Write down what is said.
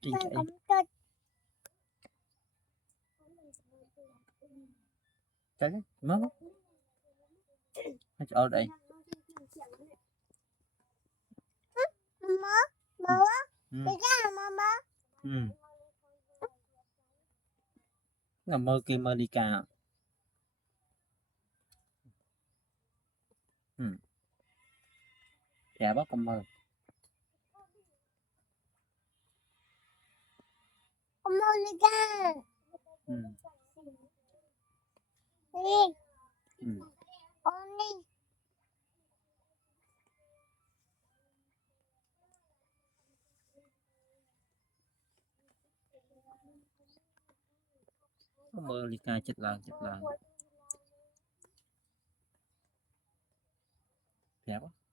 Chị chạy chạy mất ở đây là mơ kia mơ đi cả dạ bác con mơ mơ đi ca chết lần dạ bác